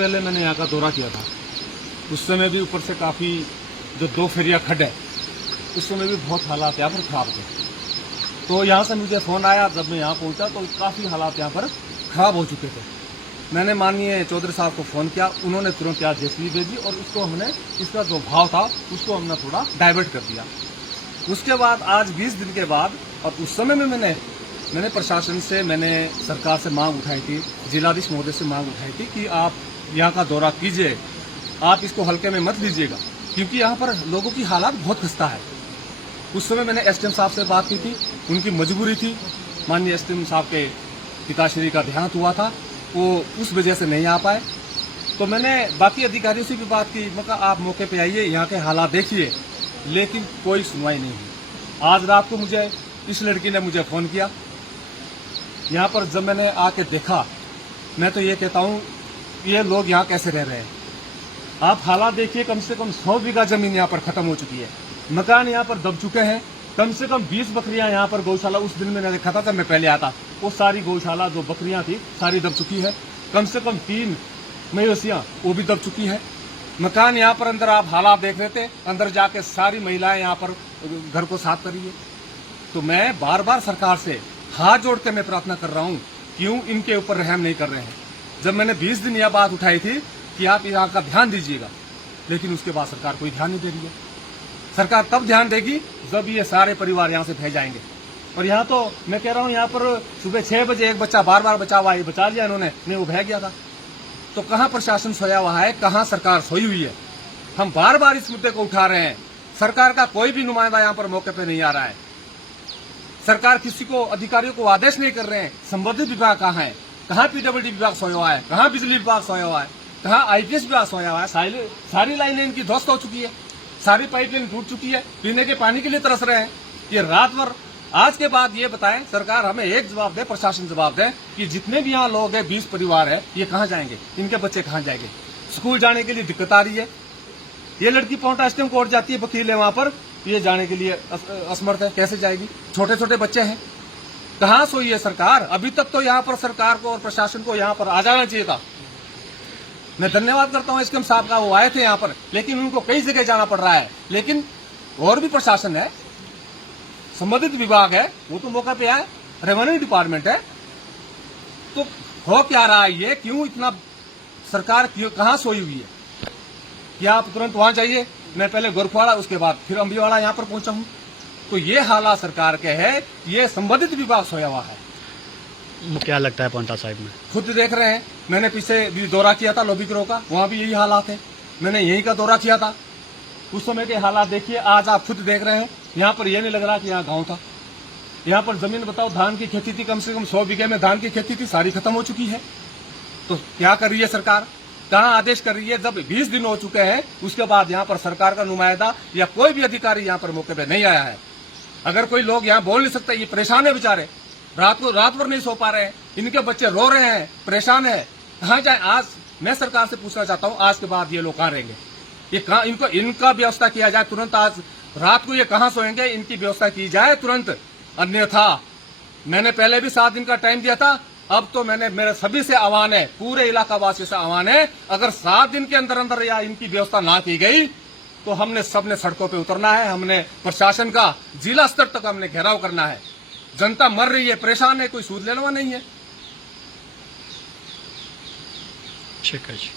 पहले मैंने यहाँ का दौरा किया था, उस समय भी ऊपर से काफी जो 2 फेरिया खड्ड है, उस समय भी बहुत हालात यहाँ पर खराब थे। तो यहाँ से मुझे फोन आया, जब मैं यहाँ पहुंचा तो काफी हालात यहाँ पर खराब हो चुके थे। मैंने माननीय चौधरी साहब को फोन किया, उन्होंने तुरंत यहाँ जेसीबी भेजी और उसको हमने इसका जो भाव था उसको हमने थोड़ा डाइवर्ट कर दिया। उसके बाद आज 20 दिन के बाद, और उस समय में मैंने प्रशासन से, मैंने सरकार से मांग उठाई थी, जिलाधीश महोदय से मांग उठाई थी कि आप यहाँ का दौरा कीजिए, आप इसको हल्के में मत लीजिएगा, क्योंकि यहाँ पर लोगों की हालात बहुत खस्ता है। उस समय मैंने एसडीएम साहब से बात की थी, उनकी मजबूरी थी, माननीय एसडीएम साहब के पिताश्री का देहांत हुआ था, वो उस वजह से नहीं आ पाए। तो मैंने बाकी अधिकारियों से भी बात की, मैं कहा आप मौके पे आइए, यहाँ के हालात देखिए, लेकिन कोई सुनवाई नहीं हुई। आज रात को मुझे इस लड़की ने मुझे फोन किया, यहाँ पर जब मैंने आके देखा, मैं तो ये कहता हूँ ये लोग यहाँ कैसे रह रहे हैं। आप हालात देखिए, कम से कम 100 बीघा जमीन यहाँ पर खत्म हो चुकी है, मकान यहाँ पर दब चुके हैं, कम से कम 20 बकरियां यहाँ पर गौशाला, उस दिन मैंने देखा था जब मैं पहले आता, वो सारी गौशाला जो बकरियां थी सारी दब चुकी है। कम से कम 3 मवेशियां वो भी दब चुकी है। मकान यहाँ पर अंदर आप हालात देख रहे थे, अंदर जाके सारी महिलाएं यहाँ पर घर को साफ करिए। तो मैं बार बार सरकार से हाथ जोड़ के मैं प्रार्थना कर रहा हूँ, क्यों इनके ऊपर रहम नहीं कर रहे हैं। जब मैंने 20 दिन यह बात उठाई थी कि आप यहाँ का ध्यान दीजिएगा, लेकिन उसके बाद सरकार कोई ध्यान नहीं दे रही है। सरकार तब ध्यान देगी जब ये सारे परिवार यहाँ से भेज जाएंगे। और यहाँ तो मैं कह रहा हूँ, यहाँ पर सुबह 6 बजे एक बच्चा बार बार बचा हुआ है, बचा लिया इन्होंने, नहीं वो बह गया था। तो कहाँ प्रशासन सोया हुआ है, कहाँ सरकार सोई हुई है। हम बार बार इस मुद्दे को उठा रहे हैं, सरकार का कोई भी नुमाइंदा यहाँ पर मौके पर नहीं आ रहा है। सरकार किसी को, अधिकारियों को आदेश नहीं कर रहे हैं। संबंधित विभाग कहाँ है, कहाँ पीडब्ल्यूडी विभाग सोया हुआ है, कहाँ बिजली विभाग सोया हुआ है, कहाँ आईपीएस विभाग सोया हुआ है। सारी लाइनें इनकी ध्वस्त हो चुकी है, सारी पाइपलाइन टूट चुकी है, पीने के पानी के लिए तरस रहे हैं। ये रात भर, आज के बाद ये बताएं, सरकार हमें एक जवाब दे, प्रशासन जवाब दे कि जितने भी यहाँ लोग हैं, 20 परिवार है, ये कहाँ जाएंगे, इनके बच्चे कहाँ जाएंगे। स्कूल जाने के लिए दिक्कत आ रही है। ये लड़की पांवटा एसडीएम कोर्ट जाती है, वकील है वहां पर, ये जाने के लिए असमर्थ है, कैसे जाएगी। छोटे छोटे बच्चे हैं, कहाँ सोई है सरकार। अभी तक तो यहाँ पर सरकार को और प्रशासन को यहाँ पर आ जाना चाहिए था। मैं धन्यवाद करता हूँ एसडीएम साहब का, वो आए थे यहाँ पर, लेकिन उनको कई जगह जाना पड़ रहा है। लेकिन और भी प्रशासन है, संबंधित विभाग है, वो तो मौके पे आए, रेवेन्यू डिपार्टमेंट है। तो हो क्या रहा है ये, क्यों इतना सरकार कहाँ सोई हुई है कि आप तुरंत वहां जाइए। मैं पहले गोरखवाड़ा, उसके बाद फिर अम्बीवाड़ा यहाँ पर पहुंचा हूँ। तो ये हालात सरकार के है, ये संबंधित विभाग सोया हुआ है। क्या लगता है पांवटा साहिब में? खुद देख रहे हैं, मैंने पीछे भी दौरा किया था लोबी ग्रोह का, वहां भी यही हालात है। मैंने यहीं का दौरा किया था, उस समय के हालात देखिए, आज आप खुद देख रहे हैं। यहाँ पर यह नहीं लग रहा कि यहाँ गांव था। यहाँ पर जमीन बताओ, धान की खेती थी, कम से कम 100 बीघे में धान की खेती थी, सारी खत्म हो चुकी है। तो क्या कर रही है सरकार, कहाँ आदेश कर रही है। जब 20 दिन हो चुके हैं, उसके बाद यहाँ पर सरकार का नुमाइंदा या कोई भी अधिकारी यहाँ पर मौके पर नहीं आया है। अगर कोई लोग यहाँ बोल नहीं सकते, ये परेशान है बेचारे, रात भर नहीं सो पा रहे हैं, इनके बच्चे रो रहे हैं, परेशान है, कहाँ जाए। आज मैं सरकार से पूछना चाहता हूँ, आज के बाद ये लोग कहाँ रहेंगे, ये कहाँ, इनका व्यवस्था किया जाए तुरंत। आज रात को ये कहाँ सोएंगे, इनकी व्यवस्था की जाए तुरंत। अन्यथा मैंने पहले भी 7 दिन का टाइम दिया था, अब तो मेरे सभी से आह्वान है, पूरे इलाका वासियों से आह्वान है, अगर 7 दिन के अंदर अंदर या इनकी व्यवस्था ना की गई तो हमने सबने सड़कों पे उतरना है। हमने प्रशासन का जिला स्तर तक हमने घेराव करना है। जनता मर रही है, परेशान है, कोई सूद लेना नहीं है। ठीक है जी।